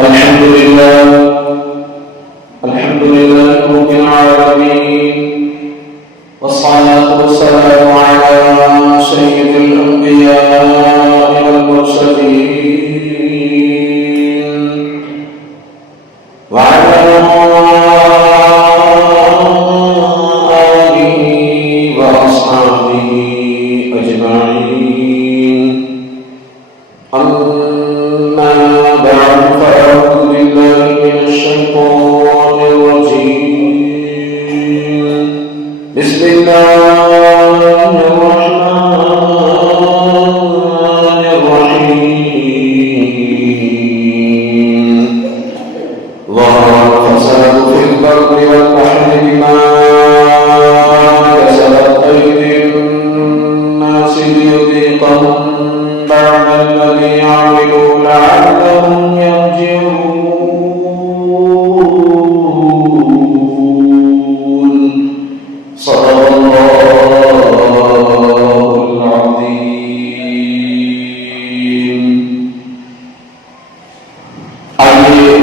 الحمد لله رب العالمين، والصلاة والسلام على سيد الأنبياء والمرسلين وعلى آله وأصحابه أجمعين. أما بعد، فأعوذ بالله من الشيطان الرجيم. بسم الله الرحمن الرحيم. ظهر الفساد في البر والبحر بما كسبت أيدي الناس ليذيقهم بعد الذي عملوا لعلهم يرجعون. صدق الله العظيم. آئیے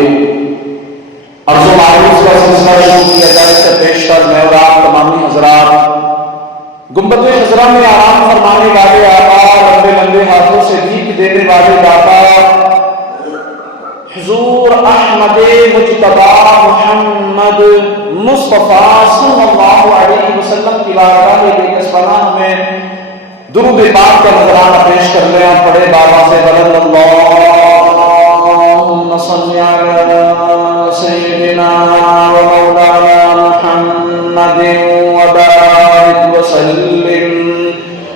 عرض و معروف کا سلسلہ شروع کیا جائے سے پیش کر میں اور آپ تمامی حضرات گنبد خضرا میں آرام فرمانے والے آقا، لمبے لمبے ہاتھوں سے بھیک دینے والے داتا حضور احمد مجتبی محمد مصطفیٰ صلی اللہ علیہ وسلم کی بارگاہ بے کس پناہ میں درود پاک کا نذرانہ پیش کر لیں اور پڑھے بابا سے بلند اللہم صلی علی سیدنا و مولانا محمد وبارک وسلم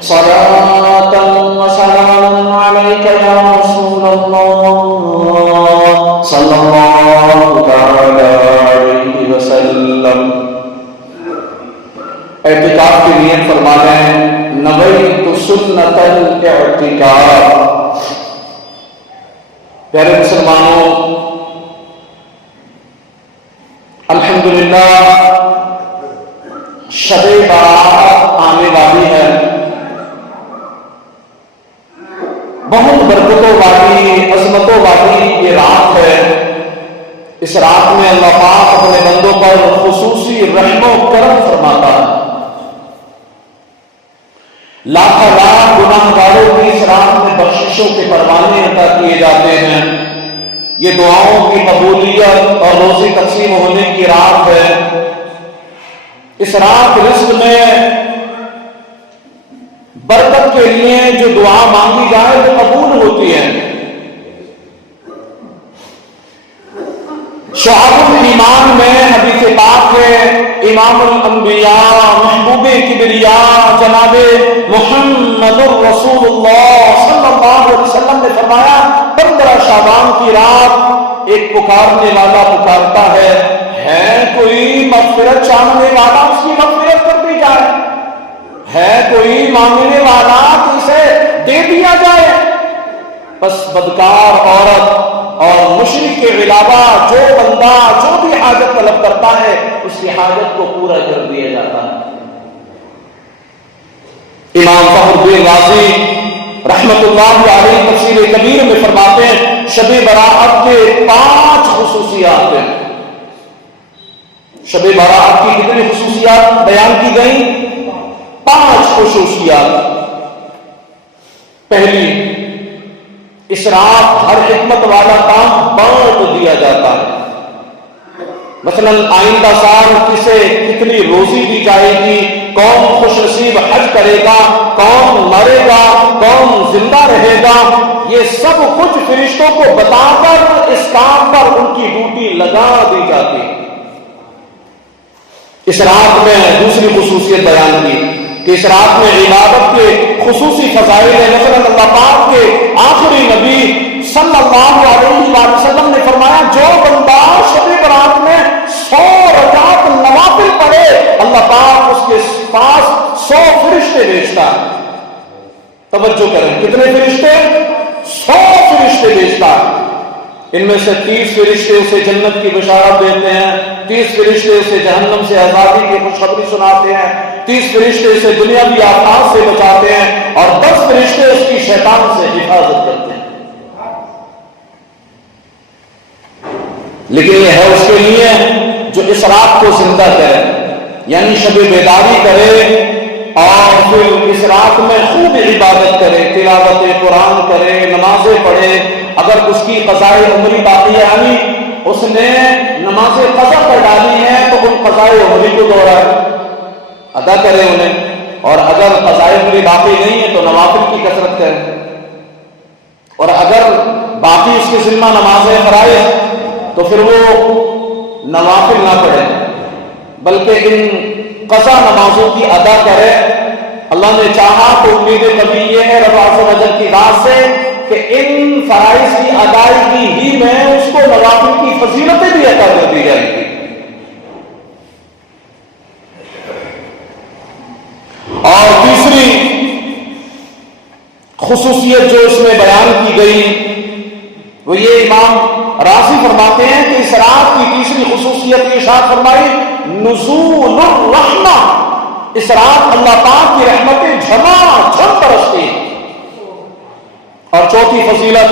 صلاة وسلام علیک یا رسول اللہ صلی اللہ تعالی علیہ وسلم. اعتکاف کی نیت فرما لیں. نویت سنت الاعتکاف. پیارے مسلمانوں، الحمدللہ شب برات آنے والی ہے. بہت برکتوں والی، عظمتوں والی یہ رات ہے. اس رات میں اللہ پاک اپنے بندوں پر خصوصی رحم و کرم فرماتا ہے. لاکھ لاکھ گناہ گاروں کی اس رات میں بخششوں کے پروانے عطا کیے جاتے ہیں. یہ دعاؤں کی قبولیت اور روزی تقسیم ہونے کی رات ہے. اس رات رزق میں برکت کے لیے جو دعا مانگی جائے وہ قبول ہوتی ہے. شعب الایمان میں حدیث پاک ہے، امام الانبیاء محبوب کبریاء جناب محمد رسول اللہ صلی اللہ علیہ وسلم نے فرمایا 15 شعبان کی رات ایک پکارنے والا پکارتا ہے کوئی مغفرت چاہنے والا، اس کی مغفرت کر دی جائے. ہے کوئی مانگنے والا تو اسے دے دیا جائے. بس بدکار عورت اور مشرک کے علاوہ جو بندہ جو بھی حاجت طلب کرتا ہے اس کی حاجت کو پورا کر دیا جاتا ہے. امام فخر الدین رازی رحمت اللہ علیہ تفسیر کبیر میں فرماتے ہیں شب برات کے 5 خصوصیات ہیں. شب برات کی کتنی خصوصیات بیان کی گئی؟ 5 خصوصیات. پہلی، اس رات ہر حکمت والا کام بانٹ دیا جاتا ہے. مثلا آئندہ سال کسے کتنی روزی دی جائے گی، کون خوش نصیب حج کرے گا، کون مرے گا، کون زندہ رہے گا، یہ سب کچھ فرشتوں کو بتا کر اس کام پر ان کی ڈیوٹی لگا دی جاتی ہے. اس رات میں دوسری خصوصیت بیان کی کہ اس رات میں عبادت کے خصوصی فضائل ہیں. مثلا اللہ پاک کے آخری نبی صلی اللہ علیہ وسلم نے فرمایا جو بندہ شب برات میں 100 رکعت نوافل پڑھے اللہ پاک اس کے پاس 100 فرشتے بھیجتا ہے. توجہ کریں، کتنے فرشتے؟ 100 فرشتے بھیجتا ہے. ان میں سے 30 فرشتے اسے جنت کی بشارت دیتے ہیں، 30 فرشتے اسے جہنم سے آزادی کی خوشخبری سناتے ہیں، 30 فرشتے اسے دنیاوی آفات سے بچاتے ہیں، اور 10 فرشتے اس کی شیطان سے حفاظت کرتے ہیں. لیکن یہ ہے اس کے لیے جو اس رات کو زندہ کرے، یعنی شب بیداری کرے اور پھر اس رات میں خوب عبادت کرے، تلاوت قرآن کرے، نمازیں پڑھے۔ اگر اس کی قضائے عمری باقی ہے، یعنی اس نے نمازیں قضا کر ڈالی ہیں، تو ان قضائے عمری کو دوہرائے، ادا کرے انہیں، اور اگر قضائے عمری باقی نہیں ہے تو نوافل کی کثرت کرے، اور اگر باقی اس کے ذمہ نمازیں فرائض تو پھر وہ نوافل نہ پڑھے بلکہ ان قضا نمازوں کی ادا کرے۔ اللہ نے چاہا تو امید کبھی یہ ہے رب عز و جل کی ذات سے کہ ان فرائض کی ادائیگی ہی میں اس کو نوافل کی فضیلتیں بھی عطا کر دی جائیں گی۔ اور تیسری خصوصیت جو اس میں بیان کی گئی وہ یہ، امام رازی فرماتے ہیں کہ اس رات کی تیسری خصوصیت ارشاد فرمائی نزول الرحمہ، اس رات اللہ پاک کی رحمتیں جھما جھم برستی۔ اور چوتھی فضیلت،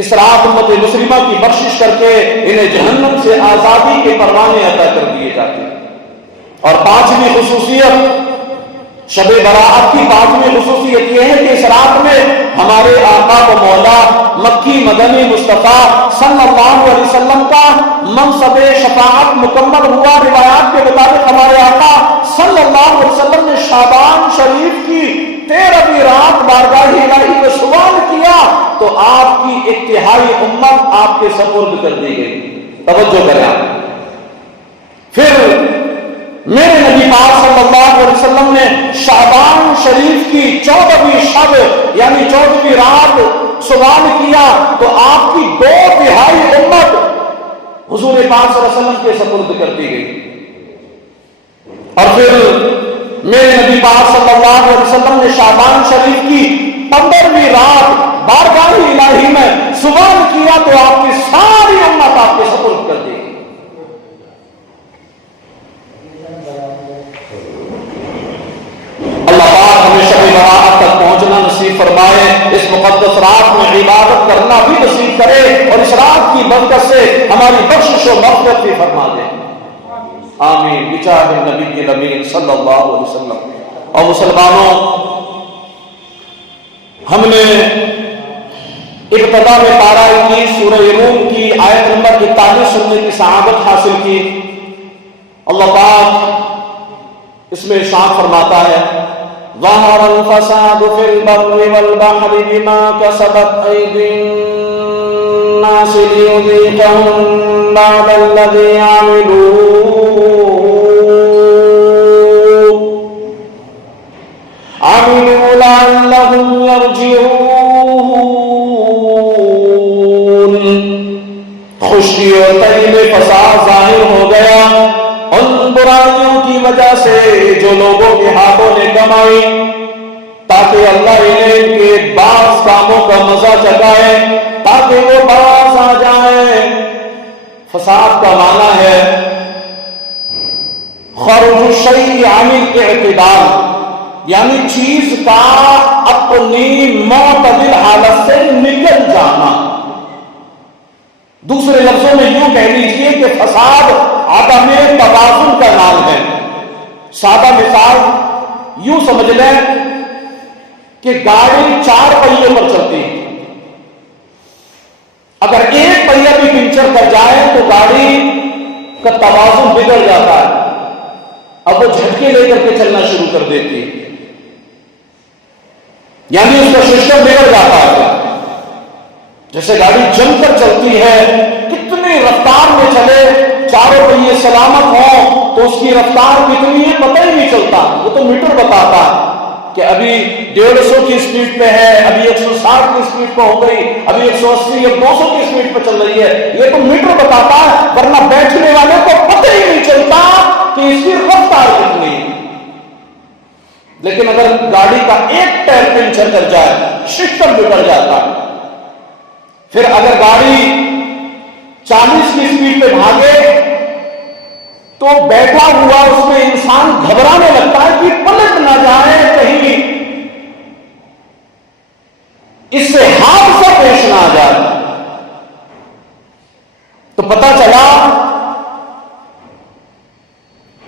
اس رات امت مسلمہ کی بخشش کر کے انہیں جہنم سے آزادی کے پروانے عطا کر دیے جاتے ہیں۔ اور پانچویں خصوصیت، شب برات کی پانچویں خصوصیت یہ ہے کہ اس رات میں ہمارے آقا و مولا مکی مدنی مصطفیٰ صلی اللہ علیہ وسلم کا منصب شفاعت مکمل ہوا۔ روایات کے مطابق ہمارے آقا صلی اللہ علیہ وسلم نے شعبان شریف کی 13ویں رات بارگاہ الہی میں سوال کیا تو آپ کی ایک تہائی امت آپ کے سپرد کر دی گئی۔ توجہ کریں آپ۔ پھر میرے نبی پاک صلی اللہ علیہ وسلم نے شعبان شریف کی 14ویں شب یعنی 14ویں رات سوال کیا تو آپ کی 2/3 امت حضور پاک صلی اللہ علیہ وسلم کے سپرد کر دی گئی۔ اور پھر میرے نبی پاک صلی اللہ علیہ وسلم نے شعبان شریف کی 15ویں رات بارگاہ الہی میں سوال کیا تو آپ کی ساری امت آپ کے سپرد کر دی گئی۔ اللہ پاک ہمیں شب برات تک پہنچنا نصیب فرمائے، اس مقدس رات میں عبادت کرنا بھی نصیب کرے، اور اس رات کی برکت سے ہماری بخشش و مغفرت بھی فرما دے، آمین بجاہ نبی الامین صلی اللہ علیہ وسلم۔ اور مسلمانوں، ہم نے ابتدا میں پارہ 21 سورہ روم کی آیت نمبر 41 سننے کی سعادت حاصل کی۔ اللہ پاک اس میں ارشاد فرماتا ہے ظہر الفساد فی البر والبحر بما کسبت ایدی الناس لیذیقہم بعض الذی عملوا لعلہم یرجعون۔ خشکی اور تری میں فساد ظاہر ہو گیا ان برائیوں کی وجہ سے جو لوگوں کے ہاتھوں نے کمائی، تاکہ اللہ انہیں ان کے بعض کاموں کا مزہ چکھائے تاکہ وہ باز آ جائیں۔ فساد کا معنی ہے خروج الشیء عن الاعتدال، یعنی چیز کا اپنی معتدل حالت سے نکل جانا۔ دوسرے لفظوں میں یوں کہہ لیجئے کہ فساد عدم توازن کا نام ہے۔ سادہ مثال یوں سمجھ لیں کہ گاڑی 4 پہیوں پر چلتی ہے، اگر ایک پہیہ بھی پنچر کر جائے تو گاڑی کا توازن بگڑ جاتا ہے، اب وہ جھٹکے لے کر کے چلنا شروع کر دیتی ہے، یعنی اس کا سسٹم بگڑ جاتا ہے۔ جیسے گاڑی جم کر چلتی ہے، کتنی رفتار میں چلے، چاروں پہیے سلامت ہوں تو اس کی رفتار کتنی ہے پتہ ہی نہیں چلتا، وہ تو میٹر بتاتا ہے کہ ابھی 150 کی سپیڈ پہ ہے، ابھی 160 کی سپیڈ پہ ہو گئی، ابھی 180 یا 200 کی سپیڈ پہ چل رہی ہے، یہ تو میٹر بتاتا ہے، ورنہ بیٹھنے والے کو پتہ ہی نہیں چلتا کہ اس کی رفتار کتنی ہے۔ لیکن اگر گاڑی کا ایک ٹائر پنچر کر جائے سسٹم بگڑ جاتا ہے۔ پھر اگر گاڑی 40 کی سپیڈ پہ بھاگے تو بیٹھا ہوا اس میں انسان گھبرانے لگتا ہے کہ پلٹ نہ جائے، کہیں اس سے حادثہ پیش نہ آ جائے۔ تو پتہ چلا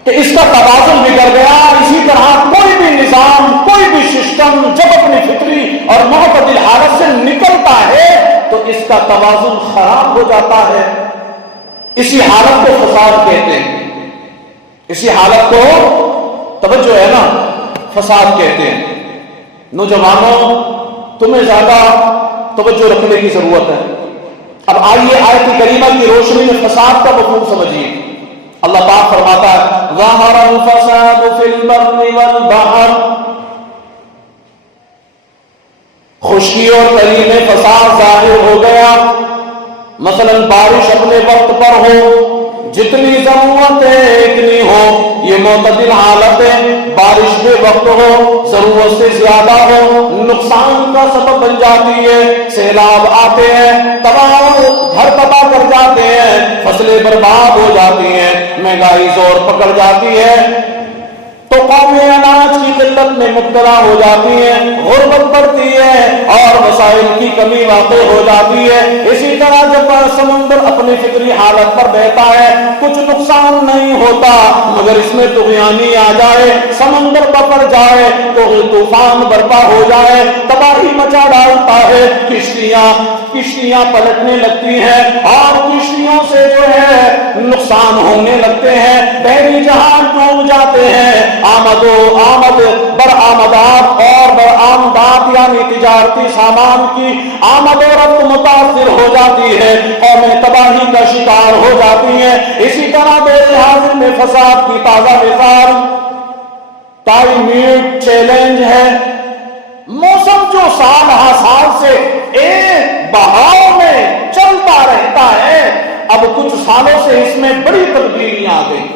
کہ اس کا توازن بگڑ گیا. اسی طرح کوئی بھی نظام، کوئی بھی سسٹم جب اپنی فطری اور معتدل حالت سے نکلتا ہے تو اس کا توازن خراب ہو جاتا ہے. اسی حالت کو فساد کہتے ہیں. اسی حالت کو توجہ ہے نا فساد کہتے ہیں. نوجوانوں تمہیں زیادہ توجہ رکھنے کی ضرورت ہے. اب آئیے آیت کریمہ کی روشنی میں فساد کا مفہوم سمجھیے. اللہ پاک فرماتا ہے ظہر الفساد فی البر والبحر. خشکی اور تری میں فساد ظاہر ہو گیا. مثلا بارش اپنے وقت پر ہو، جتنی ضرورت ہے اتنی ہو. یہ معتدل حالت ہے. بارش بے وقت ہو، ضرورت سے زیادہ ہو، نقصان کا سبب بن جاتی ہے. سیلاب آتے ہیں، گھر تباہ کر جاتے ہیں، فصلیں برباد ہو جاتی ہیں، مہنگائی زور پکڑ جاتی ہے تو قومیں اناج کی قلت میں مبتلا ہو جاتی ہیں، غربت بڑھتی ہے اور وسائل کی کمی واقع ہو جاتی ہے. اسی طرح جب سمندر اپنی فطری حالت پر بہتا ہے کچھ نقصان نہیں ہوتا، مگر اس میں طغیانی آ جائے، سمندر بپر جائے تو طوفان برپا ہو جائے، تباہی مچا ڈالتا ہے. کشتیاں پلٹنے لگتی ہیں اور کشتیوں سے جو ہے نقصان ہونے لگتے ہیں. بحری جہاز ڈوب جاتے ہیں. آمد برآمدات اور برآمدات یعنی تجارتی سامان کی آمد و رفت متاثر ہو جاتی ہے، قومیں تباہی کا شکار ہو جاتی ہیں. اسی طرح دور حاضر میں فساد کی تازہ مثال کلائمیٹ چیلنج ہے. موسم جو سال ہر سال سے ایک بہاؤ میں چلتا رہتا ہے، اب کچھ سالوں سے اس میں بڑی تبدیلیاں آ گئی.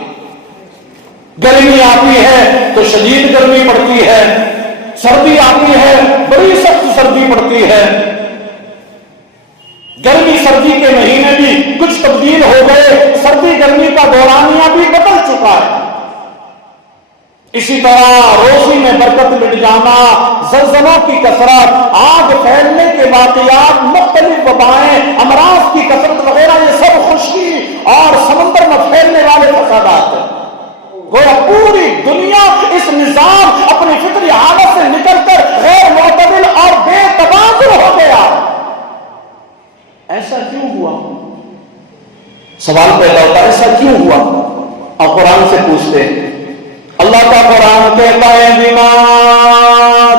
گرمی آتی ہے تو شدید گرمی پڑتی ہے، سردی آتی ہے بڑی سخت سردی پڑتی ہے. گرمی سردی کے مہینے بھی کچھ تبدیل ہو گئے، سردی گرمی کا دورانیہ بھی بدل چکا ہے. اسی طرح روزی میں برکت مٹ جانا، زلزلوں کی کثرت، آگ پھیلنے کے واقعات، مختلف وبائیں، امراض کی کثرت وغیرہ، یہ سب خشکی اور سمندر میں پھیلنے والے فسادات ہیں. گویا پوری دنیا اس نظام اپنی فطری حالت سے نکل کر غیر معتدل اور بے توازن ہو گیا. ایسا کیوں ہوا؟ سوال پیدا ہوتا ہے ایسا کیوں ہوا؟ اور قرآن سے پوچھتے ہیں. اللہ کا قرآن کہتا ہے بما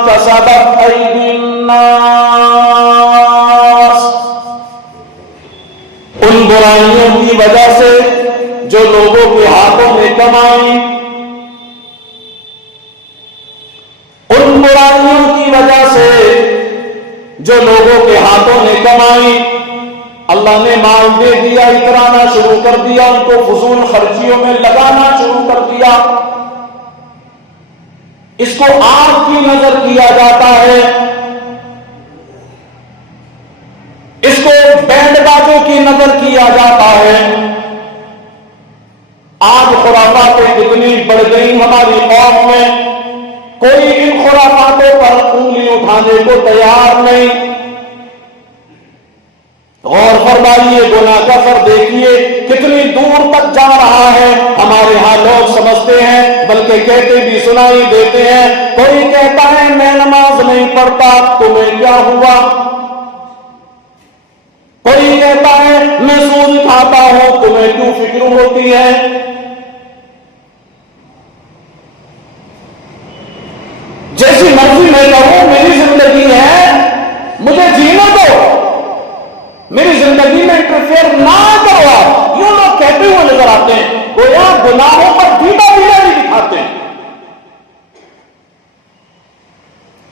کسبت ایدی الناس، ان برائیوں کی وجہ سے جو لوگوں کے ہاتھوں میں کمائی، ان برائیوں کی وجہ سے جو لوگوں کے ہاتھوں نے کمائی. اللہ نے مال دے دیا، اترانا شروع کر دیا، ان کو فضول خرچیوں میں لگانا شروع کر دیا. اس کو آگ کی نظر کیا جاتا ہے، اس کو بینڈ باجوں کی نظر کیا جاتا ہے. آج خرافاتیں کتنی بڑھ گئی ہماری قوم میں، کوئی ان خرافاتوں پر انگلی اٹھانے کو تیار نہیں. غور فرمائیے، گناہ کا سر دیکھیے کتنی دور تک جا رہا ہے. ہمارے ہاں لوگ سمجھتے ہیں بلکہ کہتے بھی سنائی دیتے ہیں. کوئی کہتا ہے میں نماز نہیں پڑھتا، تمہیں کیا ہوا؟ کوئی کہتا ہے میں سود کھاتا ہوں، تمہیں کیوں فکر ہوتی ہے؟ جیسی مرضی میں کہوں، میری زندگی ہے، مجھے جینے دو، میری زندگی میں انٹرفیئر نہ کرو. یوں لوگ کہتے ہوئے نظر آتے ہیں، گویا گناہوں پر ڈھیلا نہیں دکھاتے ہیں.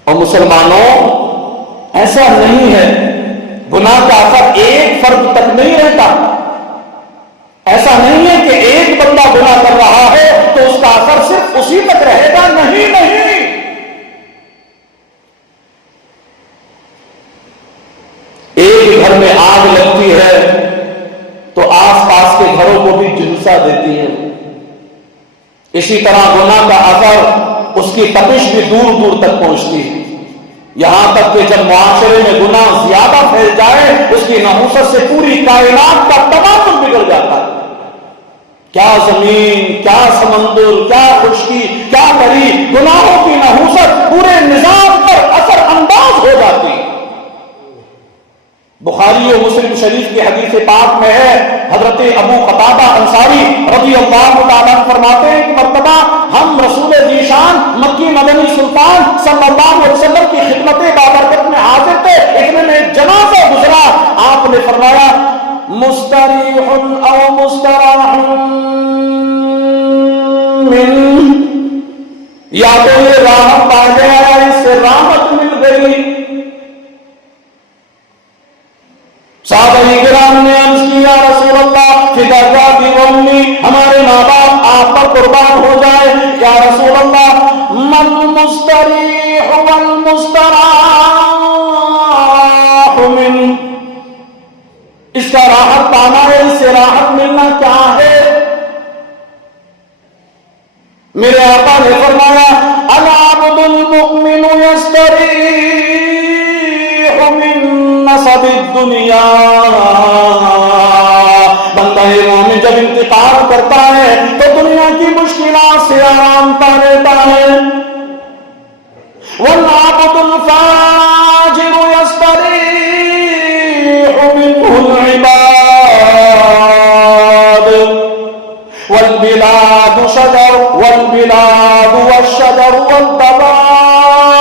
اور مسلمانوں ایسا نہیں ہے، گناہ کا اثر ایک فرد تک نہیں رہتا. ایسا نہیں ہے کہ ایک بندہ گناہ کر رہا ہے تو اس کا اثر صرف اسی تک رہے گا. نہیں، ایک گھر میں آگ لگتی ہے تو آس پاس کے گھروں کو بھی جھلسا دیتی ہے. اسی طرح گناہ کا اثر، اس کی تپش بھی دور دور تک پہنچتی ہے. یہاں تک کہ جب معاشرے میں گناہ زیادہ پھیل جائے، اس کی نحوست سے پوری کائنات کا توازن بگڑ کیا زمین، کیا سمندر، کیا خشکی، کیا دری، گناہوں کی نحوست پورے نظام پر اثر انداز ہو جاتی۔ بخاری و مسلم شریف کی حدیث پاک میں ہے، حضرت ابو قتادہ انصاری رضی اللہ تعالیٰ فرماتے ہیں کہ مرتبہ ہم رسول ذیشان مکی مدنی سلطان صلی اللہ علیہ وسلم کی خدمت بابرکت میں حاضر تھے، اتنے میں ایک جنازہ گزرا، آپ نے فرمایا مستریح او مستراح من، یا تو یہ راحت پا گیا اس سے راحت مل گئی۔ صحابہ کرام نے عرض کیا رسول اللہ فداک ابی و امی، ہمارے ماں باپ آپ پر قربان ہو جائے، یا رسول اللہ من مستریح والمستراح من، اس کا راحت پانا ہے، اس سے راحت ملنا کیا ہے؟ میرے آقا نے فرمایا العبد المؤمن یستریح من نصب الدنیا، بندہ مومن جب انتقال کرتا ہے تو دنیا کی مشکلات سے آرام پا لیتا ہے۔ والعبد الفاجر یستریح منه العباد، والبلاد شجر والبلاد والشجر والدواب،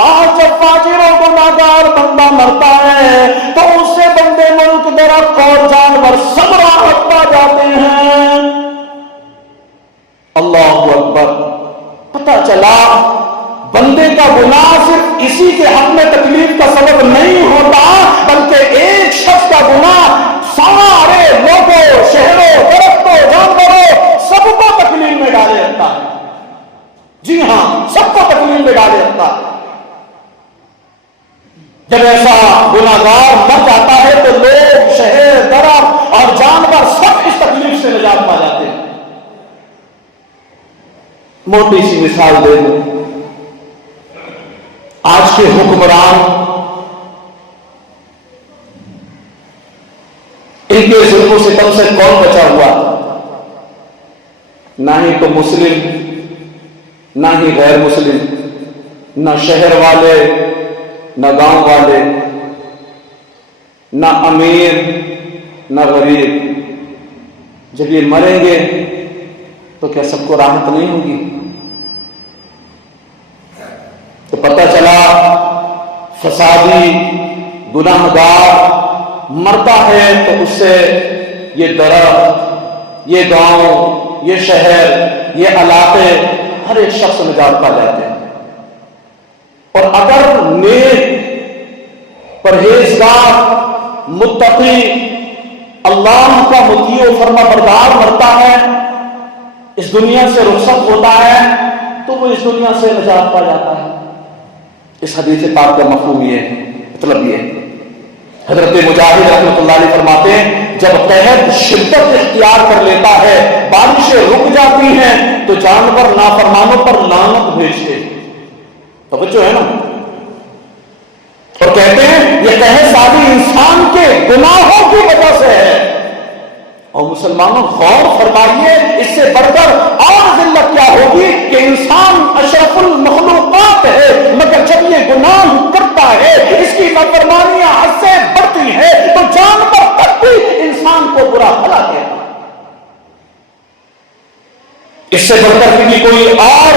آج جب فاجر و گناہگار بندہ مرتا ہے تو اس سے بندے ملک درخت اور جانور سب راحت پا جاتے ہیں۔ اللہ اکبر، پتہ چلا بندے کا گناہ صرف اسی کے حق میں تکلیف کا سبب نہیں ہوتا، بلکہ ایک شخص کا گناہ سارے لوگوں، شہروں، درختوں، جانوروں سب کو تکلیف میں ڈالے رکھتا ہے۔ جی ہاں، سب کو تکلیف میں ڈالے رکھتا ہے۔ جب ایسا گناہگار مر جاتا ہے تو لوگ، شہر، درخت اور جانور سب اس تکلیف سے نجات پا جاتے ہیں۔ موٹی سی مثال دے دوں، آج کے حکمران ان کے ظلموں سے کم سے کون بچا ہوا؟ نہ ہی تو مسلم، نہ ہی غیر مسلم، نہ شہر والے، نہ گاؤں والے، نہ امیر، نہ غریب۔ جب یہ مریں گے تو کیا سب کو راحت نہیں ہوگی؟ تو پتہ چلا فسادی گناہگار مرتا ہے تو اس سے یہ درخت، یہ گاؤں، یہ شہر، یہ علاقے، ہر ایک شخص نجات پا جاتے ہیں۔ اور اگر نیک، پرہیزگار، متقی، اللہ کا مطیع و فرما بردار مرتا ہے، اس دنیا سے رخصت ہوتا ہے تو وہ اس دنیا سے نجات پا جاتا ہے۔ اس حدیث پاک کا مفہوم یہ ہے، مطلب یہ ہے۔ حضرت مجاہد رحمۃ اللہ علیہ فرماتے ہیں جب قحط شدت اختیار کر لیتا ہے، بارشیں رک جاتی ہیں تو جانور نافرمانوں پر لعنت بھیجتے ہیں۔ توجہ ہے نا؟ اور کہتے ہیں یہ قحط ساری انسان کے گناہوں کی وجہ سے ہے۔ اور مسلمانوں غور فرمائیے، اس سے بڑھ کر اور ذلت کیا ہوگی کہ انسان اشرف المخلوقات ہے، مگر جب یہ گناہ کرتا ہے، اس کی نافرمانیاں حد سے بڑھتی ہے تو جانور تک بھی انسان کو برا بھلا کہتا ہے۔ اس سے بڑھ کر بھی کوئی اور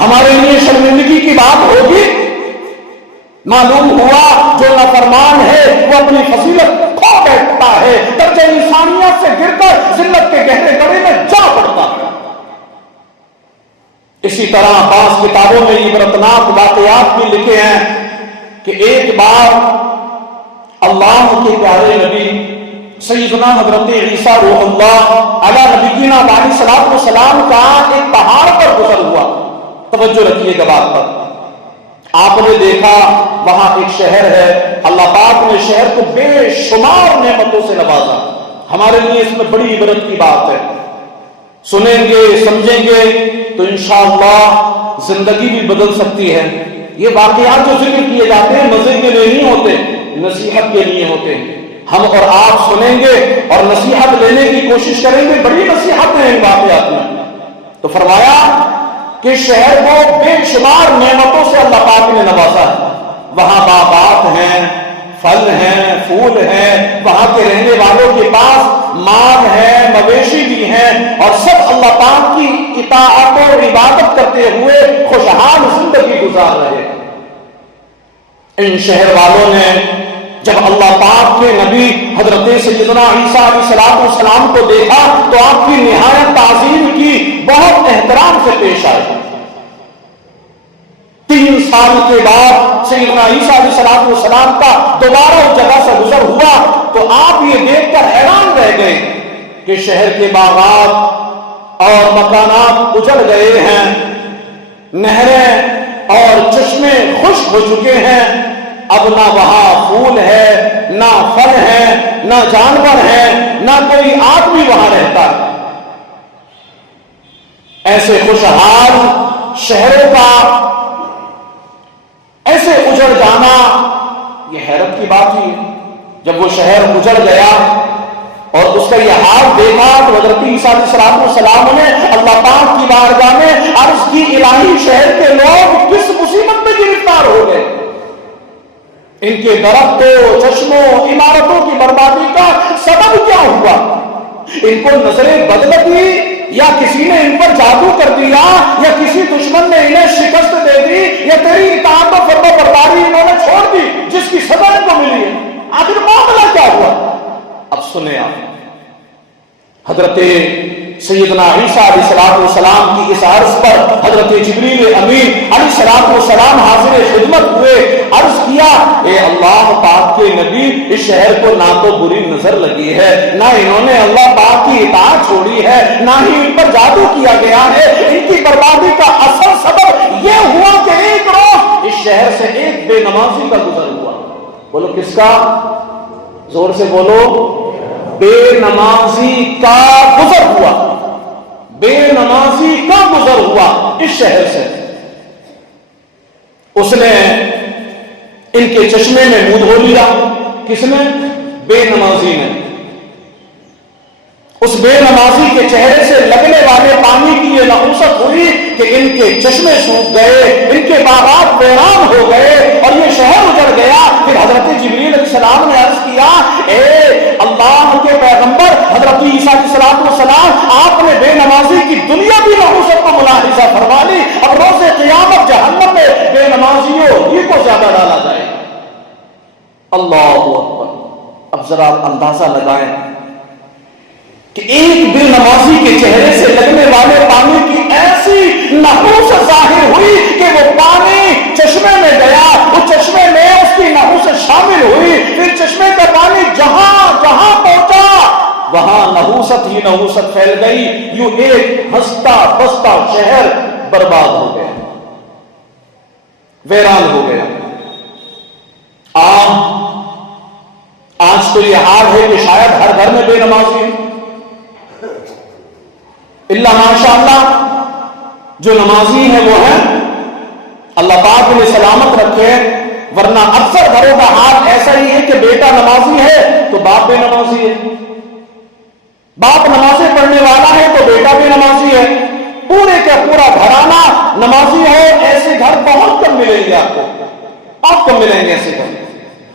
ہمارے لیے شرمندگی کی بات ہوگی؟ معلوم ہوا جو نافرمان ہے وہ اپنی فضیلت کھو بیٹھتا ہے، درجہ انسانیت سے گر کر ذلت کے گہرے گڑھے میں جا پڑتا ہے۔ اسی طرح بعض کتابوں میں عبرتناک واقعات بھی لکھے ہیں کہ ایک بار اللہ کے پیارے نبی سیدنا حضرت عیسیٰ روح اللہ علی نبینا علیہ الصلوۃ والسلام کا ایک پہاڑ پر گزر ہوا۔ توجہ رکھیے گا بات پر۔ آپ نے دیکھا وہاں ایک شہر ہے، اللہ پاک نے شہر کو بے شمار نعمتوں سے نوازا۔ ہمارے لیے اس میں بڑی عبرت کی بات ہے، سنیں گے، سمجھیں گے تو انشاءاللہ زندگی بھی بدل سکتی ہے۔ یہ واقعات جو ذکر کیے جاتے ہیں مزے کے لیے نہیں ہوتے، نصیحت کے لیے ہوتے ہیں۔ ہم اور آپ سنیں گے اور نصیحت لینے کی کوشش کریں گے. بڑی نصیحت ہے ان واقعات میں. تو فرمایا کہ شہر کو بے شمار نعمتوں سے اللہ پاک نے نوازا ہے. وہاں باغات ہیں، پھل ہیں، پھول ہیں، وہاں کے رہنے والوں کے پاس مال ہے، مویشی بھی ہیں، اور سب اللہ پاک کی اطاعت اور عبادت کرتے ہوئے خوشحال زندگی گزار رہے. ان شہر والوں نے جب اللہ پاک کے نبی حضرت سیدنا عیسیٰ علیہ السلام کو دیکھا تو آپ کی نہایت تعظیم کی، بہت احترام سے پیش آئے. 3 سال کے بعد سیدنا عیسیٰ علیہ السلام کا دوبارہ اس جگہ سے گزر ہوا تو آپ یہ دیکھ کر حیران رہ گئے کہ شہر کے باغات اور مکانات اجڑ گئے ہیں، نہریں اور چشمے خشک ہو چکے ہیں. اب نہ وہاں پھول ہے، نہ پھل ہے، نہ جانور ہے، نہ کوئی آدمی وہاں رہتا. ایسے خوشحال شہروں کا ایسے اجڑ جانا یہ حیرت کی بات ہی ہے. جب وہ شہر اجڑ گیا اور اس کا یہ حال دیکھا تو حضرت عیسیٰ علیہ السلام نے اللہ پاک کی بارگاہ میں عرض کی، الہی شہر کے لوگ کس مصیبت میں گرفتار ہو گئے؟ ان کے درختوں، چشموں، عمارتوں کی بربادی کا سبب کیا ہوا؟ ان کو نظریں بد لگی یا کسی نے ان پر جادو کر دیا یا کسی دشمن نے انہیں شکست دے دی یا تیری اطاعت و فرما برداری انہوں نے چھوڑ دی جس کی سزا ان کو ملی ہے؟ آخر معاملہ کیا ہوا؟ اب سنیں آپ. حضرت سیدنا عیسیٰ علیہ السلام کی اس عرض پر حضرت جبریل امین علیہ السلام حاضر خدمت ہوئے. عرض کیا، اے اللہ پاک کے نبی، اس شہر کو نہ تو بری نظر لگی ہے، نہ انہوں نے اللہ پاک کی اطاعت چھوڑی ہے، نہ ہی ان پر جادو کیا گیا ہے. ان کی بربادی کا اصل سبب یہ ہوا کہ ایک روز اس شہر سے ایک بے نمازی کا گزر ہوا. بولو کس کا؟ زور سے بولو. بے نمازی کا گزر ہوا. بے نمازی کا گزر ہوا اس شہر سے. اس نے ان کے چشمے میں منہ دھو لیا. کس نے؟ بے نمازی نے. اس بے نمازی کے چہرے سے لگنے والے پانی کی یہ نحوست ہوئی کہ ان کے چشمے سوکھ گئے، ان کے باغات ویران ہو گئے اور یہ شہر اجڑ گیا. پھر حضرت جبریل علیہ السلام نے عرض کیا، اے اللہ کے پیغمبر حضرت عیسیٰ علیہ السلام، آپ نے بے نمازی کی دنیا کی نحوست کو ملاحظہ فرما لی، اب روز قیامت جہنم میں بے نمازیوں ہی کو زیادہ ڈالا جائے. اللہ اکبر. اب ذرا اندازہ لگائیں کہ ایک بے نمازی کے چہرے سے لگنے والے پانی کی ایسی نحوست ظاہر ہوئی کہ وہ پانی چشمے میں گیا، وہ چشمے میں اس کی نحوست شامل ہوئی. پھر چشمے کا پانی جہاں جہاں پہنچا وہاں نحوست ہی نحوست پھیل گئی. یوں ایک ہنستا بستا شہر برباد ہو گیا، ویران ہو گیا. آج تو یہ حال ہے کہ شاید ہر گھر میں بے نمازی ہے، اللہ ماشاءاللہ جو نمازی ہیں وہ ہیں، اللہ پاک انہیں سلامت رکھے. ورنہ اکثر گھروں کا حال ایسا ہی ہے کہ بیٹا نمازی ہے تو باپ بھی نمازی ہے، باپ نمازیں پڑھنے والا ہے تو بیٹا بھی نمازی ہے. پورے کا پورا گھرانہ نمازی ہے. ایسے گھر بہت کم ملیں گے آپ کو، آپ کو ملیں گے ایسے گھر.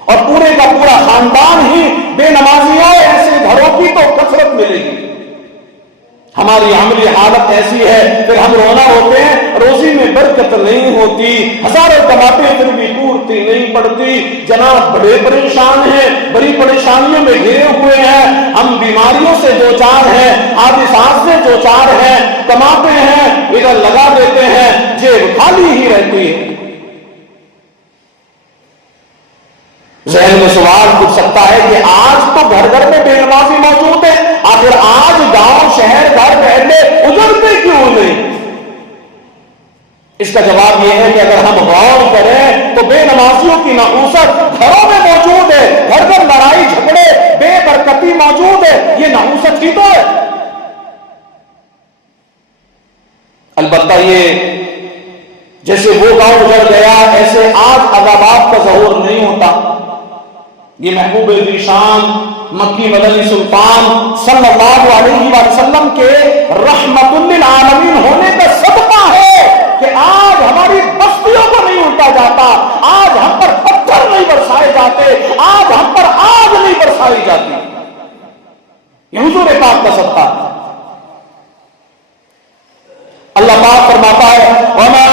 اور پورے کا پورا خاندان ہی بے نمازی ہے، ایسے گھروں کی تو کثرت ملے گی. ہماری عملی حالت ایسی ہے، پھر ہم رونا ہوتے ہیں، روزی میں برکت نہیں ہوتی، ہزاروں کماتے ہیں پھر بھی پورتی نہیں پڑتی. جناب بڑے پریشان ہیں، بڑی پریشانیوں میں گھرے ہوئے ہیں، ہم بیماریوں سے دو چار ہیں، حادثات سے دو چار ہیں، کماتے ہیں ادھر لگا دیتے ہیں، جیب خالی ہی رہتی ہے. ذہن میں سوال اٹھ سکتا ہے کہ آج تو گھر گھر میں بے نمازی موجود ہے، آخر آج گاؤں شہر گھر پہلے اجڑتے کیوں نہیں؟ اس کا جواب یہ ہے کہ اگر ہم غور کریں تو بے نمازیوں کی نحوست گھروں میں موجود ہے. گھر گھر لڑائی جھگڑے بے برکتی موجود ہے، یہ نحوست ہی تو ہے. البتہ یہ جیسے وہ گاؤں اجڑ گیا ایسے آج عذابات کا ظہور نہیں ہوتا. یہ محبوب ذیشان مکی مدنی سلطان صلی اللہ علیہ وسلم کے رحمت للعالمین ہونے کا صدقہ ہے کہ آج ہماری بستیوں کو نہیں الٹا جاتا، آج ہم پر پتھر نہیں برسائے جاتے، آج ہم پر آگ نہیں برسائی جاتی. یہ حضور پاک کا صدقہ ہے. اللہ پاک فرماتا ہے وَمَا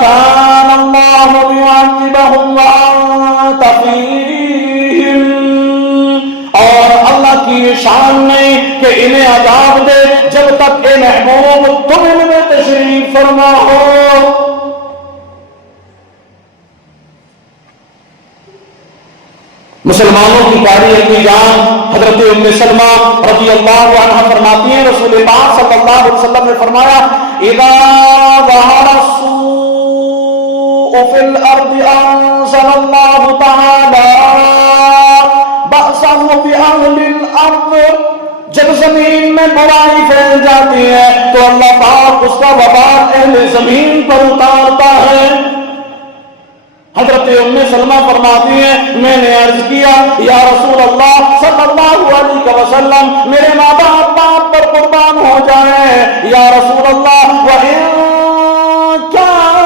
كَانَ اللَّهُ لِيُعَذِّبَهُمْ وَأَنتَ فِيهِمْ، اور اللہ کی شان نہیں کہ انہیں عذاب دے جب تک اے محبوب تم ان میں تشریف فرما ہو. مسلمانوں کی پیاری امی جان حضرت ام سلمہ رضی اللہ عنہا فرماتی ہیں رسول پاک صلی اللہ علیہ وسلم نے فرمایا اذا ظهر السوء في الارض انزل الله تعالى بأسه بأهل الارض، جب زمین میں برائی پھیل جاتی ہے تو اللہ پاک اس کا وبال اہل زمین پر اتارتا ہے. حضرت ام سلمہ فرماتی ہیں میں نے عرض کیا یا رسول اللہ صلی اللہ علیہ وسلم میرے ماں باپ پر قربان ہو جائیں یا رسول اللہ وَإِن كَانَ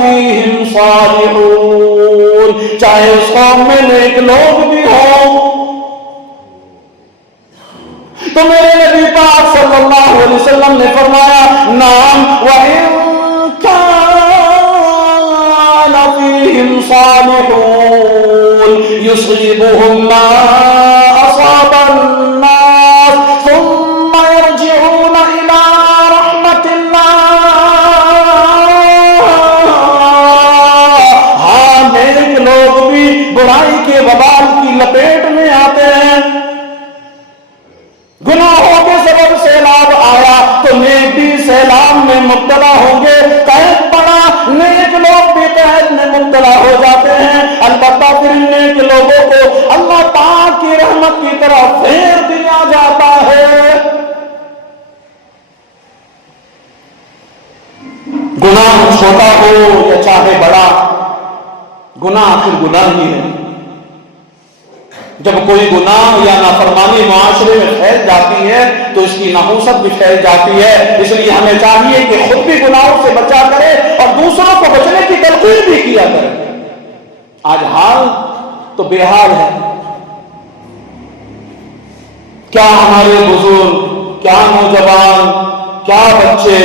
فِيهِمْ صَالِحُونَ، چاہے اس قوم میں نیک لوگ بھی ہوں. تو میرے نبی پاک صلی اللہ علیہ وسلم نے فرمایا نعم وَإِن فِيهِمْ صَالِحُونَ يُصِيبُهُم مَّا أَصَابَ النَّاسَ ثُمَّ يَرْجِعُونَ إِلَىٰ رَحْمَةِ اللَّهِ. ہاں نیک لوگ بھی برائی کے وبال کی لپیٹ میں آتے ہیں. گناہوں کے سبب سیلاب آیا تو نیک بھی سیلاب میں مبتلا ہوں گے، قحط پڑا نیک لوگ بھی قحط میں مبتلا ہو جاتے ہیں. البتہ پھر نیک لوگوں کو اللہ پاک کی رحمت کی طرف پھیر دیا جاتا ہے. گناہ چھوٹا ہو یا چاہے بڑا، گناہ آخر گناہ ہی ہے. جب کوئی گناہ یا نافرمانی معاشرے میں پھیل جاتی ہے تو اس کی نحوست بھی پھیل جاتی ہے. اس لیے ہمیں چاہیے کہ خود بھی گناہوں سے بچا کرے اور دوسروں کو بچنے کی تلقین بھی کیا کرے. آج حال تو بے حال ہے. کیا ہمارے بزرگ، کیا نوجوان، کیا بچے،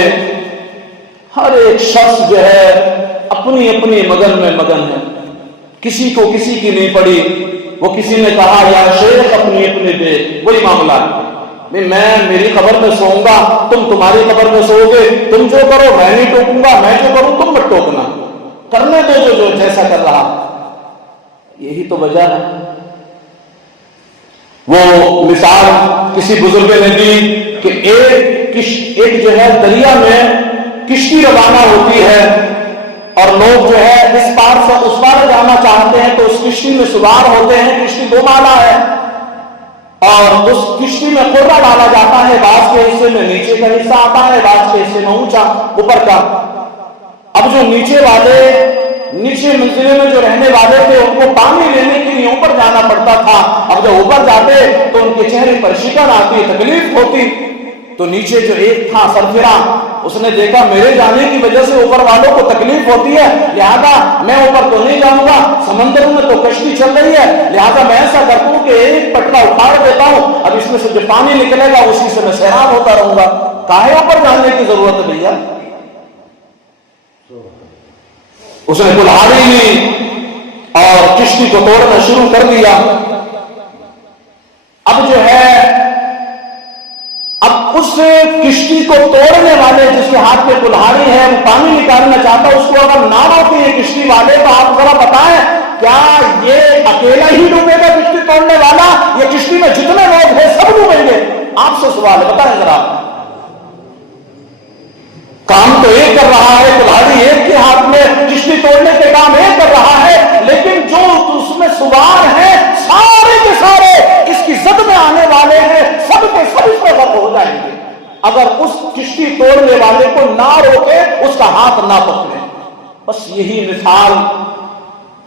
ہر ایک شخص جو ہے اپنی اپنی مگن میں مگن ہے. کسی کو کسی کی نہیں پڑی. وہ کسی نے کہا یا شیخ اپنی اپنی دے، وہی معاملہ ہے. میں میری قبر میں سوؤں گا، تم تمہاری قبر میں سو گے، تم جو کرو میں نہیں ٹوکوں گا، میں جو کروں تم مت ٹوکنا، کرنے دو جو جیسا کر رہا. یہی تو وجہ ہے. وہ مثال کسی بزرگ نے دی کہ ایک جو ہے دریا میں کشتی روانہ ہوتی ہے اور لوگ جو ہے اس پار سے اس پار جانا چاہتے ہیں تو اس کشتی میں سوار ہوتے ہیں. کشتی 2 مالا ہے اور اس کشتی میں قرہ ڈالا جاتا ہے. بعض کے حصے میں نیچے کا حصہ آتا ہے، بعض کے حصے میں اونچا اوپر کا. اب جو نیچے منزلے میں جو رہنے والے تھے ان کو پانی لینے کے لیے اوپر جانا پڑتا تھا. اب جب اوپر جاتے تو ان کے چہرے پر شکن آتی، تکلیف ہوتی. تو نیچے جو ایک تھا سرفراں، اس نے دیکھا میرے جانے کی وجہ سے اوپر والوں کو تکلیف ہوتی ہے، لہذا میں اوپر تو نہیں جاؤں گا. سمندر میں تو کشتی چل رہی ہے، لہذا میں ایسا کرتا ہوں کہ ایک پٹلا اٹھاڑ دیتا ہوں، اب اس میں سے جو پانی نکلے گا اسی سے میں سیراب ہوتا رہوں گا. کاہے اوپر جانے کی ضرورت ہے بھیا؟ اس نے کلہاڑی لی اور کشتی کو توڑنا شروع کر دیا. اب جو ہے اس کشتی کو توڑنے والے جس کے ہاتھ میں کلہاڑی ہے وہ پانی نکالنا چاہتا، اس کو اگر نہ روکے یہ کشتی والے تو آپ ذرا بتائیں کیا یہ اکیلا ہی ڈوبے گا کشتی توڑنے والا؟ یہ کشتی میں جتنے لوگ ہیں سب ڈوبیں گے؟ آپ سے سوال ہے، بتائیں ذرا. کام تو ایک کر رہا ہے، کلہاڑی ایک کے ہاتھ میں، کشتی توڑنے کے کام ایک کر رہا ہے، لیکن جو اس میں سوار ہیں سارے کے سارے اس کی زد میں آنے والے ہیں، سب کے سب اس پر غرق ہو جائیں گے اگر اس کشتی توڑنے والے کو نہ روکے، اس کا ہاتھ نہ پکڑے. بس یہی مثال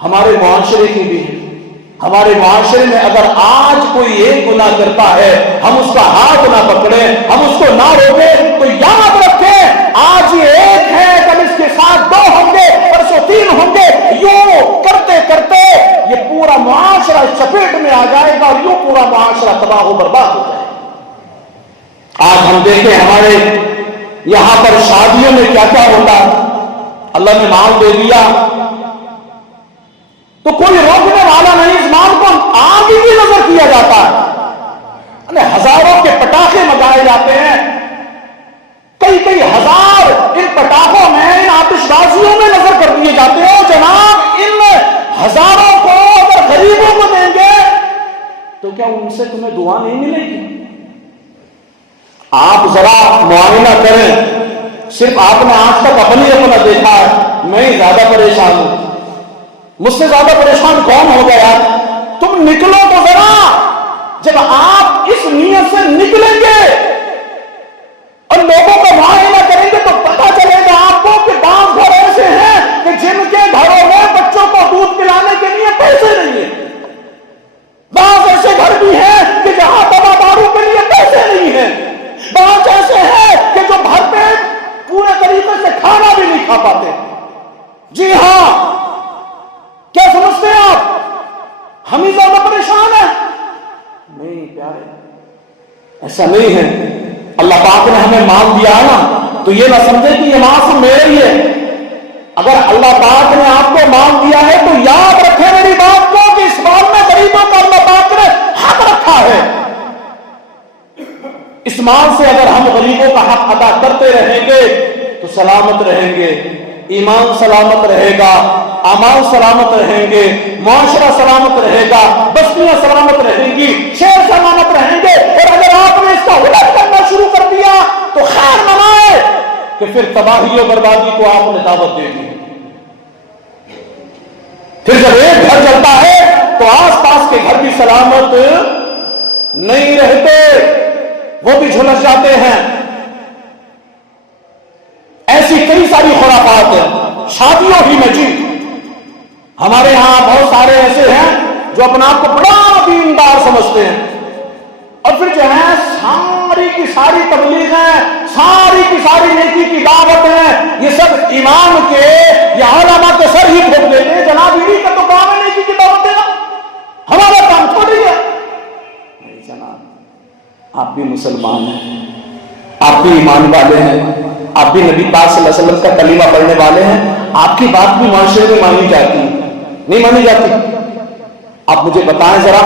ہمارے معاشرے کی بھی ہے. ہمارے معاشرے میں اگر آج کوئی ایک گناہ کرتا ہے ہم اس کا ہاتھ نہ پکڑیں, ہم اس کو نہ روکیں, تو یاد رکھیں آج یہ ایک ہے, کل اس کے ساتھ 2 ہوں گے, پرسوں 3 ہوں گے. یوں کرتے کرتے یہ پورا معاشرہ چپیٹ میں آ جائے گا اور یوں پورا معاشرہ تباہ و برباد ہو جائے گا. آج ہم دیکھیں ہمارے یہاں پر شادیوں میں کیا کیا ہوتا ہے. اللہ نے مال دے دیا تو کوئی روکنے والا نہیں, اس مال کو آگے بھی نظر کیا جاتا ہے. ہزاروں کے پٹاخے منگائے جاتے ہیں, کئی ہزار ان پٹاخوں میں, ان آتش بازیوں میں نظر کر دیے جاتے ہیں. جناب ان ہزاروں کو اگر غریبوں کو دیں گے تو کیا ان سے تمہیں دعا نہیں ملے گی؟ آپ ذرا معائنہ کریں. صرف آپ نے آج تک اپنا دیکھا ہے, میں ہی زیادہ پریشان ہوں. مجھ سے زیادہ پریشان کون ہو گیا؟ تم نکلو تو ذرا. جب آپ اس نیت سے نکلیں گے اور لوگوں کا معائنہ کریں گے تو پتا چلے گا آپ کو کہ بعض گھر ایسے ہیں کہ جن کے گھروں میں بچوں کو دودھ پلانے کے لیے پیسے نہیں ہیں. بعض ایسے گھر بھی ہیں کہ جہاں دوا دارو کے لیے پیسے نہیں ہیں. بعض ایسے ہیں کہ جو بھر پیٹ پورے طریقے سے کھانا بھی نہیں کھا پاتے. جی ہاں, کیا سمجھتے ہیں آپ ہم ہی زیادہ پریشان ہیں؟ نہیں پیارے, ایسا نہیں ہے. اللہ پاک نے ہمیں مال دیا ہے نا, تو یہ نہ سمجھے کہ یہ مال صرف میرے ہی ہے. اگر اللہ پاک نے آپ کو مال دیا ہے تو یاد رکھیں میری بات کو کہ اس مال میں غریبوں کا اللہ پاک نے حق رکھا ہے. اس مال سے اگر ہم غریبوں کا حق ادا کرتے رہیں گے تو سلامت رہیں گے, ایمان سلامت رہے گا, اعمال سلامت رہیں گے, معاشرہ سلامت رہے گا, بستیاں سلامت رہیں گی, شہر سلامت رہیں گے. اور اگر آپ نے اس کا الٹ کرنا شروع کر دیا تو خیر منائے کہ پھر تباہی و بربادی کو آپ نے دعوت دے دی. پھر جب ایک گھر جلتا ہے تو آس پاس کے گھر بھی سلامت نہیں رہتے, وہ بھی جھلس جاتے ہیں. ایسی کئی ساری خرافات ہیں شادیوں ہی میں. جی ہمارے ہاں بہت سارے ایسے ہیں جو اپنا آپ کو بڑا دیندار سمجھتے ہیں, اور پھر جو ہے ساری کی ساری تبلیغیں, ساری کی ساری نیکی کی دعوت ہیں, یہ سب امام کے یا علماء کے سر ہی ٹھوک دیتے ہیں. جناب انہی کا تو کام ہے نیکی کی دعوت دینا, ہمارا کام تھوڑی ہے. نہیں جناب, آپ بھی مسلمان ہیں, آپ بھی ایمان والے ہیں, آپ بھی نبی پاک صلی اللہ علیہ وسلم کا کلمہ پڑھنے والے ہیں. آپ کی بات بھی معاشرے میں مانی جاتی ہے, نہیں مانی جاتی؟ آپ مجھے بتائیں ذرا,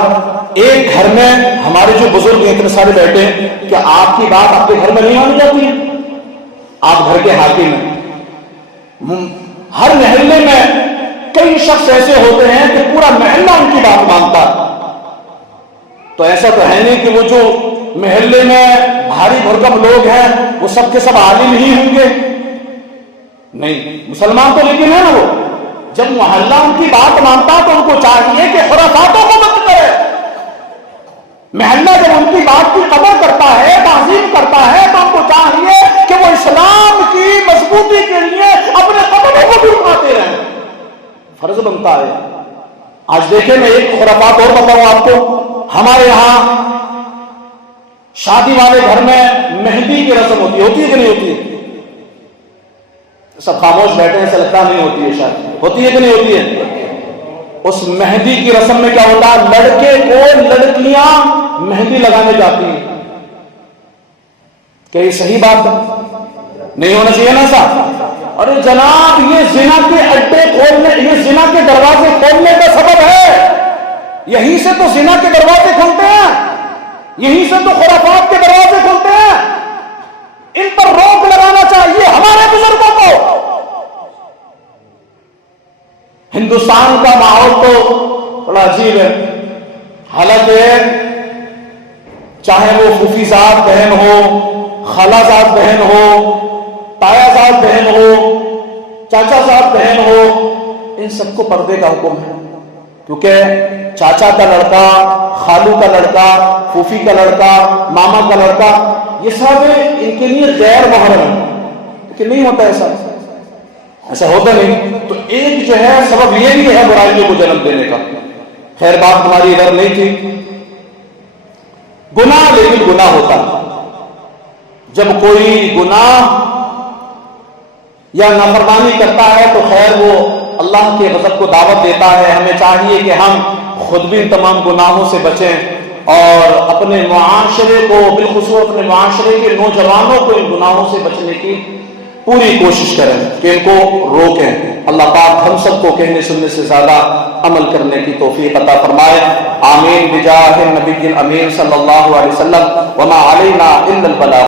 ایک گھر میں ہمارے جو بزرگ ہیں اتنے سارے بیٹھے ہیں, کیا آپ کی بات آپ کے گھر میں نہیں مانی جاتی ہے؟ آپ گھر کے حاکم ہیں, ہر محلے میں کئی شخص ایسے ہوتے ہیں کہ پورا محلہ ان کی بات مانتا ہے. تو ایسا تو ہے نہیں کہ وہ جو محلے میں بھاری بھرکم لوگ ہیں وہ سب کے سب عالم ہی ہوں گے. نہیں, مسلمان تو لیکن ہے نا وہ, جب محلہ ان کی بات مانتا تو ان کو چاہیے کہ خرافاتوں کو مت کرے. محلہ جب ان کی بات کی قدر کرتا ہے, تعظیم کرتا ہے, تو ان کو چاہیے کہ وہ اسلام کی مضبوطی کے لیے اپنے قدموں کو بھی اٹھاتے رہیں. فرض بنتا ہے. آج دیکھیں میں ایک خرافات اور بتاؤں آپ کو. ہمارے یہاں شادی والے گھر میں مہندی کی رسم ہوتی ہے کہ نہیں ہوتی ہے؟ سب خاموش بیٹھے ہیں, ایسا لگتا نہیں ہوتی ہے. شاید ہوتی ہے کہ نہیں ہوتی ہے؟ اس مہندی کی رسم میں کیا ہوتا ہے, لڑکے کو لڑکیاں مہندی لگانے جاتی ہیں. کیا یہ صحیح بات ہے؟ نہیں ہونا چاہیے نا ایسا. ارے جناب, یہ زنا کے اڈے کھولنے, یہ زنا کے دروازے کھولنے کا سبب ہے. یہیں سے تو زنا کے دروازے کھلتے ہیں, یہیں سے تو خرافات کے دروازے کھلتے ہیں. ان پر روک لگانا چاہیے ہمارے بزرگوں کو. ہندوستان کا ماحول تو بڑا عجیب ہے. حالانکہ چاہے وہ پھوپھی زاد بہن ہو, خالہ زاد بہن ہو, تایا زاد بہن ہو, چاچا زاد بہن ہو, ان سب کو پردے کا حکم ہے. کیونکہ چاچا کا لڑکا, خالو کا لڑکا, پھوپھی کا لڑکا, ماما کا لڑکا, یہ سب ان کے لیے غیر محرم ہے. لیکن نہیں ہوتا ایسا. ایسا ہوتا نہیں. تو ایک جو ہے سبب یہ بھی ہے برائیوں کو جنم دینے کا. خیر بات ہماری ادھر نہیں تھی. گناہ لیکن گناہ ہوتا ہے. جب کوئی گناہ یا نافرمانی کرتا ہے تو خیر وہ اللہ کے غضب کو دعوت دیتا ہے. ہمیں چاہیے کہ ہم خود بھی ان تمام گناہوں سے بچیں اور اپنے معاشرے کو بالخصوص اپنے معاشرے کے نوجوانوں کو ان گناہوں سے بچنے کی پوری کوشش کریں کہ ان کو روکیں. اللہ پاک ہم سب کو کہنے سننے سے زیادہ عمل کرنے کی توفیق عطا فرمائے. آمین بجاہ النبی الامین صلی اللہ علیہ وسلم. وما علینا الا البلاغ.